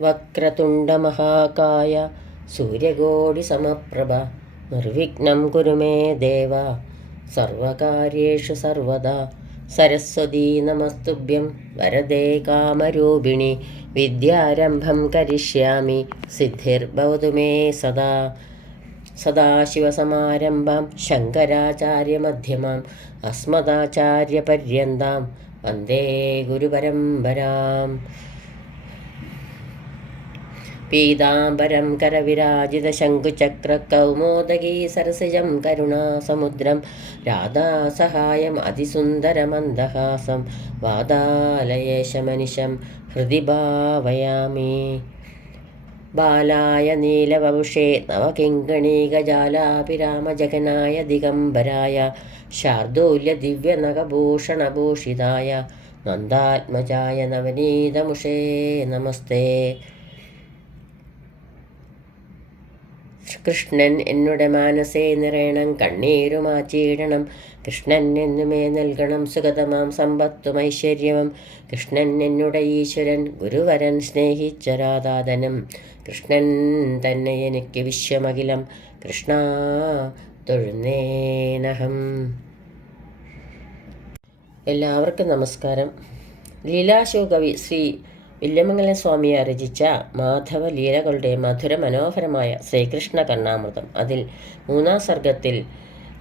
വക്രതുണ്ടമഹാകായ സൂര്യകോടിസമപ്രഭ നിർവിഘ്നം കുരു മേ ദേവ സർവകാര്യേഷു സർവദാ സരസ്വതീ നമസ്തുഭ്യം വരദേ കാമരൂപിണി വിദ്യാരംഭം കരിഷ്യാമി സിദ്ധിർഭവതു മേ സദാ സദാശിവസമാരംഭം ശങ്കരാചാര്യമധ്യമാം അസ്മദാചാര്യപര്യന്താം വന്ദേ ഗുരുപരമ്പരാം പീതാംബരം കരവിരാജിതശങ്കുചക്രകൗമോദഗീ സരസിജം കരുണാസമുദ്രം രാധാസഹായം അതിസുന്ദരമന്ദഹാസം വാതാലയേശമനിശം ഹൃദി ഭാവയാമി ബാലായ നീലവപുഷേ നവകിങ്കണീകജാലാഭിരാമജഗനായ ദിഗംബരായ ശാർദൂല്യ ദിവ്യനഖഭൂഷണഭൂഷിതായ നന്ദാത്മജായ നവനീതമുഷേ നമസ്തേ. കൃഷ്ണൻ എന്നുടെ മാനസേ നിറയണം കണ്ണീരുമാറ്റിയിടണം കൃഷ്ണൻ എന്നുമേ നൽകണം സുഗതമാം സമ്പത്തും ഐശ്വര്യവും. കൃഷ്ണൻ എന്നുടെ ഈശ്വരൻ ഗുരുവരൻ സ്നേഹിച്ചരാധാതനം കൃഷ്ണൻ തന്നെ എനിക്ക് വിശ്വമഖിലം കൃഷ്ണ തൊഴുന്നേനഹം. എല്ലാവർക്കും നമസ്കാരം. ലീലാശോകവി ശ്രീ വില്യമംഗലം സ്വാമിയെ രചിച്ച മാധവ ലീലകളുടെ മധുര മനോഹരമായ ശ്രീകൃഷ്ണ കർണാമൃതം അതിൽ മൂന്നാം സർഗത്തിൽ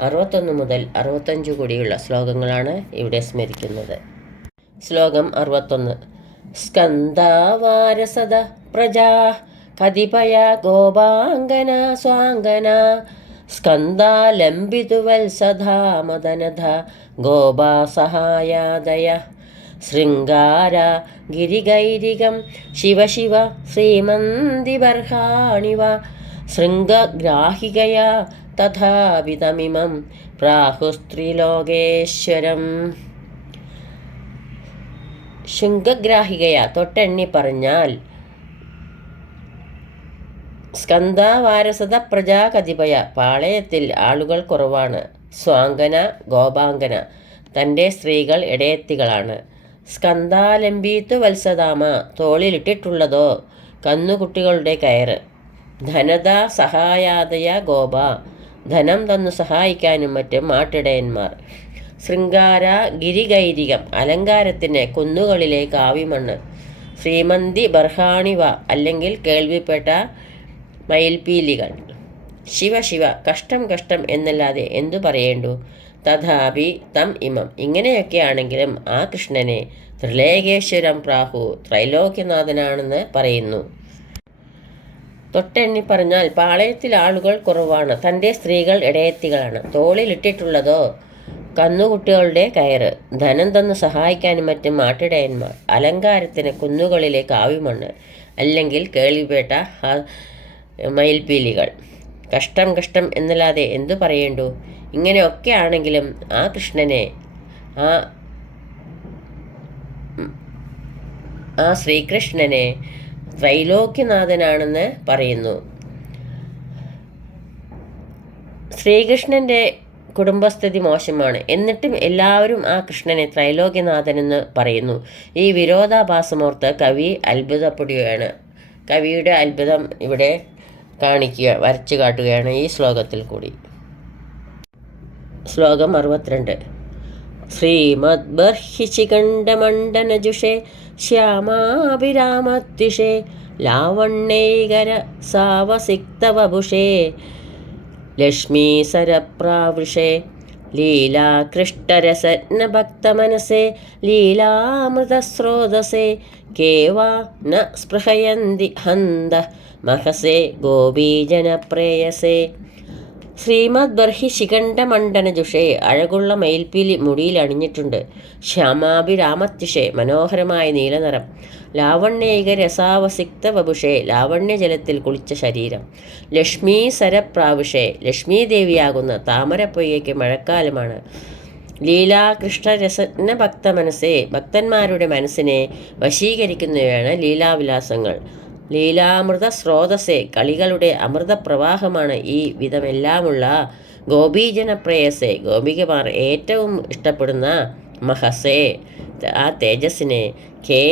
അറുപത്തൊന്ന് മുതൽ അറുപത്തഞ്ച് കൂടിയുള്ള ശ്ലോകങ്ങളാണ് ഇവിടെ സ്മരിക്കുന്നത്. ശ്ലോകം അറുപത്തൊന്ന്. സ്കന്ദാവാരസദ പ്രജാ കതിപയ ഗോപാംഗന സ്വാംഗന സ്കന്ദാലംബിതുവത്സധാ മദനധ ഗോപാ സഹായാദയ ശൃംഗാര ഗിരിഗൈരികം ശിവ ശിവ ശ്രീമന്തിബർഹാണിവ ശൃംഗഗ്രാഹികയാ തഥാവിതമിമം പ്രാഹുസ്ത്രീലോകേശ്വരം. ശൃംഗഗ്രാഹികയ തൊട്ടെണ്ണി പറഞ്ഞാൽ സ്കന്ധാവാരസത പ്രജാകതിപയ പാളയത്തിൽ ആളുകൾ കുറവാണ്. സ്വാങ്കന ഗോപാങ്കന തന്റെ സ്ത്രീകൾ ഇടയത്തികളാണ് സ്കന്ദാലംബീത്തു വത്സതാമ തോളിലിട്ടിട്ടുള്ളതോ? കന്നുകുട്ടികളുടെ കയറ്. ധനത സഹായാതയ ഗോപ. ധനം തന്നു സഹായിക്കാനും മറ്റും മാട്ടിടയന്മാർ ശൃംഗാര ഗിരിഗൈരികം അലങ്കാരത്തിന് കുന്നുകളിലെ കാവിമണ്ണ്. ശ്രീമന്തി ബർഹാണിവ അല്ലെങ്കിൽ കേൾവിപ്പെട്ട മയിൽപീലികൾ ശിവ ശിവ കഷ്ടം കഷ്ടം എന്നല്ലാതെ എന്തു പറയേണ്ടു? തഥാപി തം ഇമം. ഇങ്ങനെയൊക്കെയാണെങ്കിലും ആ കൃഷ്ണനെ ത്രിലേകേശ്വരം പ്രാഹു ത്രൈലോക്യനാഥനാണെന്ന് പറയുന്നു. തൊട്ടെണ്ണി പറഞ്ഞാൽ പാളയത്തിൽ ആളുകൾ കുറവാണ്. തന്റെ സ്ത്രീകൾ ഇടയത്തികളാണ്. തോളിലിട്ടിട്ടുള്ളതോ കന്നുകുട്ടികളുടെ കയറ്. ധനം തന്നു സഹായിക്കാനും മറ്റും ആട്ടിടയന്മാർ. അലങ്കാരത്തിന് കുന്നുകളിലെ കാവ്യമണ്ണ് അല്ലെങ്കിൽ കേൾവിപേട്ട മയിൽപീലികൾ കഷ്ടം കഷ്ടം എന്നല്ലാതെ എന്തു പറയേണ്ടു? ഇങ്ങനെയൊക്കെ ആണെങ്കിലും ആ കൃഷ്ണനെ ആ ആ ശ്രീകൃഷ്ണനെ ത്രൈലോക്യനാഥനാണെന്ന് പറയുന്നു. ശ്രീകൃഷ്ണന്റെ കുടുംബസ്ഥിതി മോശമാണ്. എന്നിട്ടും എല്ലാവരും ആ കൃഷ്ണനെ ത്രൈലോക്യനാഥനെന്ന് പറയുന്നു. ഈ വിരോധാഭാസമോർത്ത് കവി അത്ഭുതപ്പെടുകയാണ്. കവിയുടെ അത്ഭുതം ഇവിടെ കാണിക്കുക വരച്ചു കാട്ടുകയാണ് ഈ ശ്ലോകത്തിൽ കൂടി. ശ്ലോകം അറുപത്തിരണ്ട്. ശ്രീമദ്ബർഹിശിഖണ്ഡമണ്ഡനജുഷേ ശ്യാമാഭിരാമത്യുഷേ ലാവണ്ണൈകര സാവസിക്തവഭുഷേ ലക്ഷ്മീസരപ്രാവൃഷേ ലീലാകൃഷ്ടരസജ്ഞഭക്തമനസേ ലീലാമൃതസ്രോതസേ കേവാ ന സ്പൃഹയന്തി ഹന്ത മഹസേ ഗോപീജനപ്രേയസേ ശ്രീമദ് ബർഹി ശിഖണ്ഡമണ്ഡനജുഷേ അഴകുള്ള മയിൽപ്പീലി മുടിയിൽ അണിഞ്ഞിട്ടുണ്ട്. ശ്യാമാഭിരാമത്യുഷേ മനോഹരമായ നീലനിറം. ലാവണ്യൈക രസാവസിക്ത വപുഷേ ലാവണ്യജലത്തിൽ കുളിച്ച ശരീരം. ലക്ഷ്മീ സരപ്രാവുഷേ ലക്ഷ്മീദേവിയാകുന്ന താമരപ്പൊയ്യയ്ക്ക് മഴക്കാലമാണ്. ലീലാകൃഷ്ണരസജ്ഞ ഭക്തമനസ്സേ ഭക്തന്മാരുടെ മനസ്സിനെ വശീകരിക്കുന്നവയാണ് ലീലാവിലാസങ്ങൾ. ലീലാമൃത സ്രോതസ്സെ കളികളുടെ അമൃതപ്രവാഹമാണ് ഈ വിധമെല്ലാമുള്ള ഗോപീജന പ്രേയസെ ഗോപികമാർ ഏറ്റവും ഇഷ്ടപ്പെടുന്ന മഹസേ. ആ തേജസ്സിനെ കേ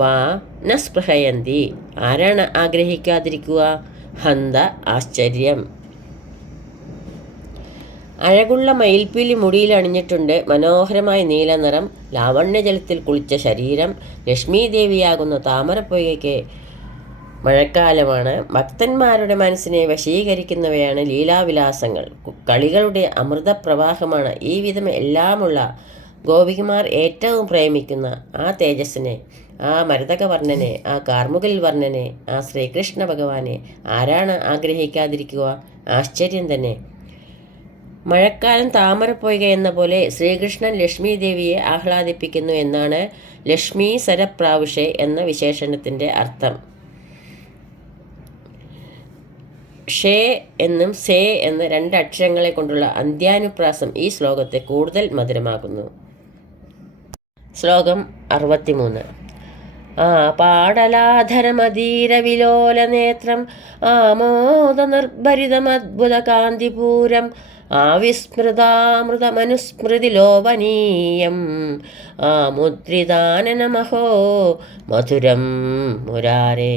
വാ ന സ്പൃഹയന്തി ആരാണ് ആഗ്രഹിക്കാതിരിക്കുക? ഹന്ത ആശ്ചര്യം. അഴകുള്ള മയിൽപ്പീലി മുടിയിൽ അണിഞ്ഞിട്ടുണ്ട് മനോഹരമായ നീലനിറം ലാവണ്യജലത്തിൽ കുളിച്ച ശരീരം ലക്ഷ്മീദേവിയാകുന്ന താമരപ്പൊയ്കയ്ക്ക് മഴക്കാലമാണ്. ഭക്തന്മാരുടെ മനസ്സിനെ വശീകരിക്കുന്നവയാണ് ലീലാവിലാസങ്ങൾ. കളികളുടെ അമൃതപ്രവാഹമാണ്. ഈ വിധം എല്ലാമുള്ള ഗോപികുമാർ ഏറ്റവും പ്രേമിക്കുന്ന ആ തേജസ്സിനെ ആ മരതകവർണനെ ആ കാർമുകിൽ വർണനെ ആ ശ്രീകൃഷ്ണ ഭഗവാനെ ആരാണ് ആഗ്രഹിക്കാതിരിക്കുക? ആശ്ചര്യം തന്നെ. മഴക്കാലം താമരപ്പൊയ്ക എന്ന പോലെ ശ്രീകൃഷ്ണൻ ലക്ഷ്മി ദേവിയെ ആഹ്ലാദിപ്പിക്കുന്നു എന്നാണ് ലക്ഷ്മി സരപ്രാവിഷെ എന്ന വിശേഷണത്തിന്റെ അർത്ഥം. ഷേ എന്നും സേ എന്ന രണ്ട് അക്ഷരങ്ങളെ കൊണ്ടുള്ള അന്ത്യാനുപ്രാസം ഈ ശ്ലോകത്തെ കൂടുതൽ മധുരമാകുന്നു ശ്ലോകം അറുപത്തിമൂന്ന്. ആ പാടലാധരമധീരവിലോല നേത്രം ആമോദ നിർഭരിതമത്ഭുത കാന്തിപൂരം ആവിസ്മൃതാമൃതമനുസ്മൃതി ലോപനീയം ആ മുദ്രിതാനനമഹോ മധുരം മുരാരേ.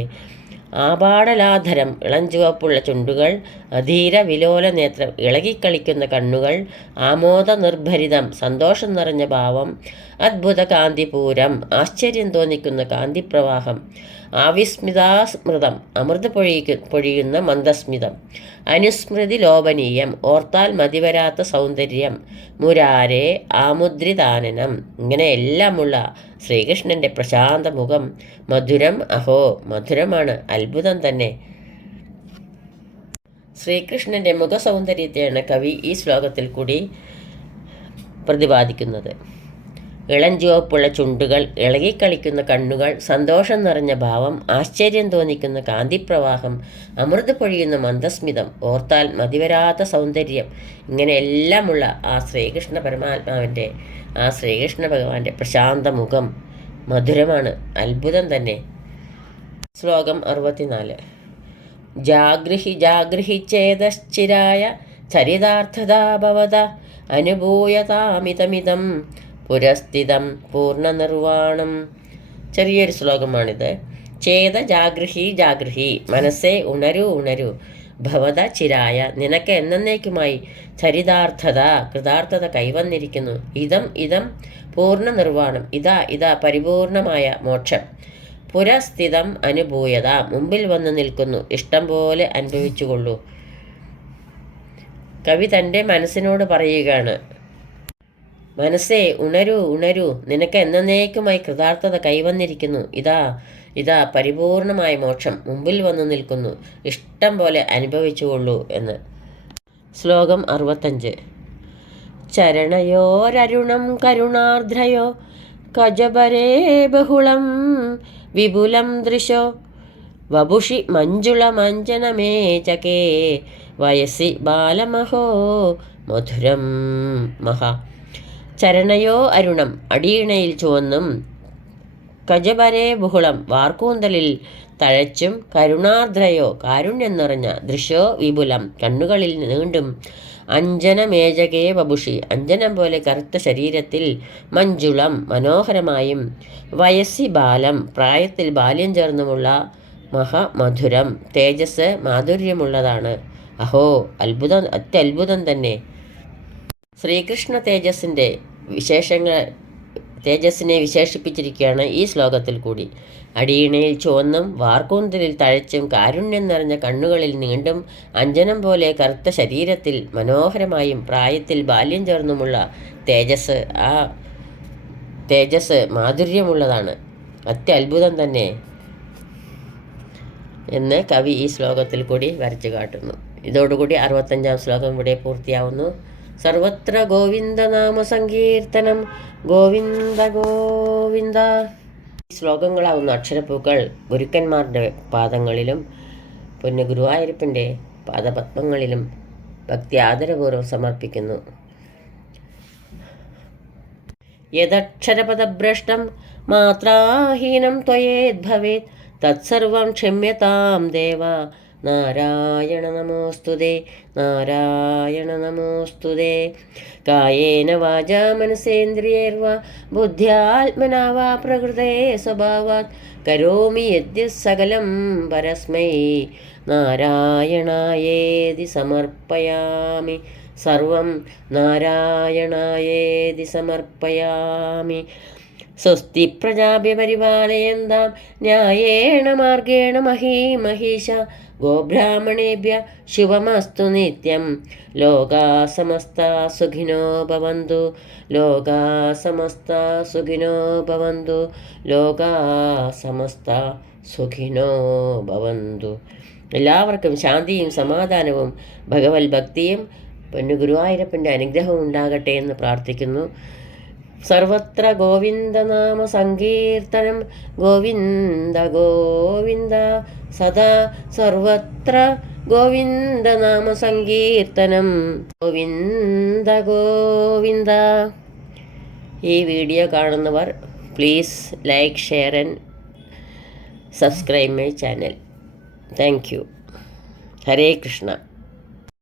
ആപാടലാധരം ഇളഞ്ചുവപ്പുള്ള ചുണ്ടുകൾ അധീര വിലോല നേത്രം ഇളകിക്കളിക്കുന്ന കണ്ണുകൾ ആമോദ നിർഭരിതം സന്തോഷം നിറഞ്ഞ ഭാവം അദ്ഭുത കാന്തിപൂരം ആശ്ചര്യം തോന്നിക്കുന്ന കാന്തിപ്രവാഹം ആവിസ്മിതാസ്മൃതം അമൃത പൊഴിക്കു പൊഴിയുന്ന മന്ദസ്മിതം അനുസ്മൃതി ലോപനീയം ഓർത്താൽ മതിവരാത്ത സൗന്ദര്യം മുരാരെ ആമുദ്രിതാനനം ഇങ്ങനെ എല്ലാമുള്ള ശ്രീകൃഷ്ണന്റെ പ്രശാന്ത മുഖം മധുരം അഹോ മധുരമാണ് അത്ഭുതം തന്നെ. ശ്രീകൃഷ്ണന്റെ മുഖസൗന്ദര്യത്തെയാണ് കവി ഈ ശ്ലോകത്തിൽ കൂടി പ്രതിപാദിക്കുന്നത്. ഇളഞ്ചുവപ്പുള്ള ചുണ്ടുകൾ ഇളകിക്കളിക്കുന്ന കണ്ണുകൾ സന്തോഷം നിറഞ്ഞ ഭാവം ആശ്ചര്യം തോന്നിക്കുന്ന കാന്തിപ്രവാഹം അമൃത് പൊഴിയുന്ന മന്ദസ്മിതം ഓർത്താൽ മതിവരാത്ത സൗന്ദര്യം ഇങ്ങനെയെല്ലാമുള്ള ആ ശ്രീകൃഷ്ണ പരമാത്മാവിന്റെ ആ ശ്രീകൃഷ്ണ ഭഗവാന്റെ പ്രശാന്ത മുഖം മധുരമാണ് അത്ഭുതം തന്നെ. ശ്ലോകം അറുപത്തിനാല്. ജാഗ്രഹി ജാഗൃഹി ചേതശ്ചിരായ ചരിതാർത്ഥതാഭവത അനുഭൂയതാമിതമിതം പുരസ്ഥിതം പൂർണനിർവാണം. ചെറിയൊരു ശ്ലോകമാണിത്. ചേത ജാഗ്രഹി ജാഗ്രഹി മനസ്സേ ഉണരൂ ഉണരൂ. ഭവത ചിരായ നിനക്ക് എന്നേക്കുമായി ചരിതാർത്ഥത കൃതാർത്ഥത കൈവന്നിരിക്കുന്നു. ഇതം ഇതം പൂർണ നിർവാണം ഇതാ ഇതാ പരിപൂർണമായ മോക്ഷം. പുരസ്ഥിതം അനുഭൂയത മുമ്പിൽ വന്ന് നിൽക്കുന്നു ഇഷ്ടം പോലെ അനുഭവിച്ചുകൊള്ളൂ. കവി തന്റെ മനസ്സിനോട് പറയുകയാണ് മനസ്സേ ഉണരൂ ഉണരൂ. നിനക്ക് എന്നേക്കുമായി കൃതാർത്ഥത കൈവന്നിരിക്കുന്നു. ഇതാ ഇതാ പരിപൂർണമായ മോക്ഷം മുമ്പിൽ വന്നു നിൽക്കുന്നു. ഇഷ്ടം പോലെ അനുഭവിച്ചുകൊള്ളൂ എന്ന്. ശ്ലോകം അറുപത്തഞ്ച്. ചരണയോരരുണം കരുണാർദ്രയോ കജപരേ ബഹുളം വിപുലം ദൃശോ. വപുഷി മഞ്ജുളമഞ്ജനമേചകേ വയസ്സി ബാലമഹോ മധുരം മഹാ. ചരണയോ അരുണം അടിയിണയിൽ ചുവന്നും കജപരെ ബഹുളം വാർക്കൂന്തലിൽ തഴച്ചും കരുണാർദ്രയോ കാരുണ്യം നിറഞ്ഞ ദൃശ്യോ വിപുലം കണ്ണുകളിൽ നീണ്ടും അഞ്ജനമേജകേ ബബുഷി അഞ്ജനം പോലെ കറുത്ത ശരീരത്തിൽ മഞ്ജുളം മനോഹരമായും വയസ്സി ബാലം പ്രായത്തിൽ ബാല്യം ചേർന്നുമുള്ള മഹാമധുരം തേജസ് മാധുര്യമുള്ളതാണ്. അഹോ അത്ഭുതം അത്യത്ഭുതം തന്നെ. ശ്രീകൃഷ്ണ തേജസ്സിന്റെ വിശേഷങ്ങൾ തേജസ്സിനെ വിശേഷിപ്പിച്ചിരിക്കുകയാണ് ഈ ശ്ലോകത്തിൽ കൂടി. അടിയിണയിൽ ചുവന്നും വാർക്കൂന്തലിൽ തഴച്ചും കാരുണ്യം നിറഞ്ഞ കണ്ണുകളിൽ നീണ്ടും അഞ്ജനം പോലെ കറുത്ത ശരീരത്തിൽ മനോഹരമായും പ്രായത്തിൽ ബാല്യം ചേർന്നുമുള്ള തേജസ് ആ തേജസ് മാധുര്യമുള്ളതാണ്. അത്യത്ഭുതം തന്നെ എന്ന് കവി ഈ ശ്ലോകത്തിൽ കൂടി വരച്ചു കാട്ടുന്നു. ഇതോടുകൂടി അറുപത്തഞ്ചാം ശ്ലോകം ഇവിടെ പൂർത്തിയാവുന്നു. സർവത്ര ഗോവിന്ദനാമ സങ്കീർത്തനം. ഗോവിന്ദ ഗോവിന്ദ. ശ്ലോകങ്ങളാവുന്ന അക്ഷരപ്പൂക്കൾ ഗുരുക്കന്മാരുടെ പാദങ്ങളിലും പൊന്നു ഗുരുവായൂരപ്പന്റെ പാദപത്മങ്ങളിലും ഭക്തി ആദരപൂർവം സമർപ്പിക്കുന്നു. യദക്ഷരപദഭ്രഷ്ടം മാത്രാഹീനം ത്വയേദ്ഭവേത്. തത്സർവം ക്ഷമ്യതാം ദേവ. നാരായണ നമോസ്തുതേ നാരായണ നമോസ്തുതേ കായേന വാച മനസേന്ദ്രിയർവ ബുദ്ധ്യാത്മനാ വാ പ്രകൃതേ സ്വഭാവാത്. കരോമി യദ്യ സകലം പരസ്മൈ നാരായണായേതി സമർപ്പയാമി. സർവം നാരായണായേതി സമർപ്പയാമി. സ്വസ്തി പ്രജാഭ്യ പരിപാലയന്താം ന്യായേണ മാർഗേണ മഹീ മഹീഷ ഗോബ്രാഹ്മണേഭ്യ ശുഭമസ്തു നിത്യം. ലോകാ സമസ്ത സുഖിനോ ഭവന്തു. ലോകാ സമസ്ത സുഖിനോ ഭവന്തു. ലോകാ സമസ്ത സുഖിനോ ഭവന്തു. എല്ലാവർക്കും ശാന്തിയും സമാധാനവും ഭഗവത് ഭക്തിയും പൊന്നു ഗുരുവായൂരപ്പന്റെ അനുഗ്രഹവും ഉണ്ടാകട്ടെ എന്ന് പ്രാർത്ഥിക്കുന്നു. സർവത്ര ഗോവിന്ദനാമ സങ്കീർത്തനം. ഗോവിന്ദ ഗോവിന്ദ സദാ സർവത്ര ഗോവിന്ദനാമ സങ്കീർത്തനം ഗോവിന്ദ ഗോവിന്ദ. ഈ വീഡിയോ കാണുന്നവർ please like share and subscribe my channel. Thank you. Hare Krishna.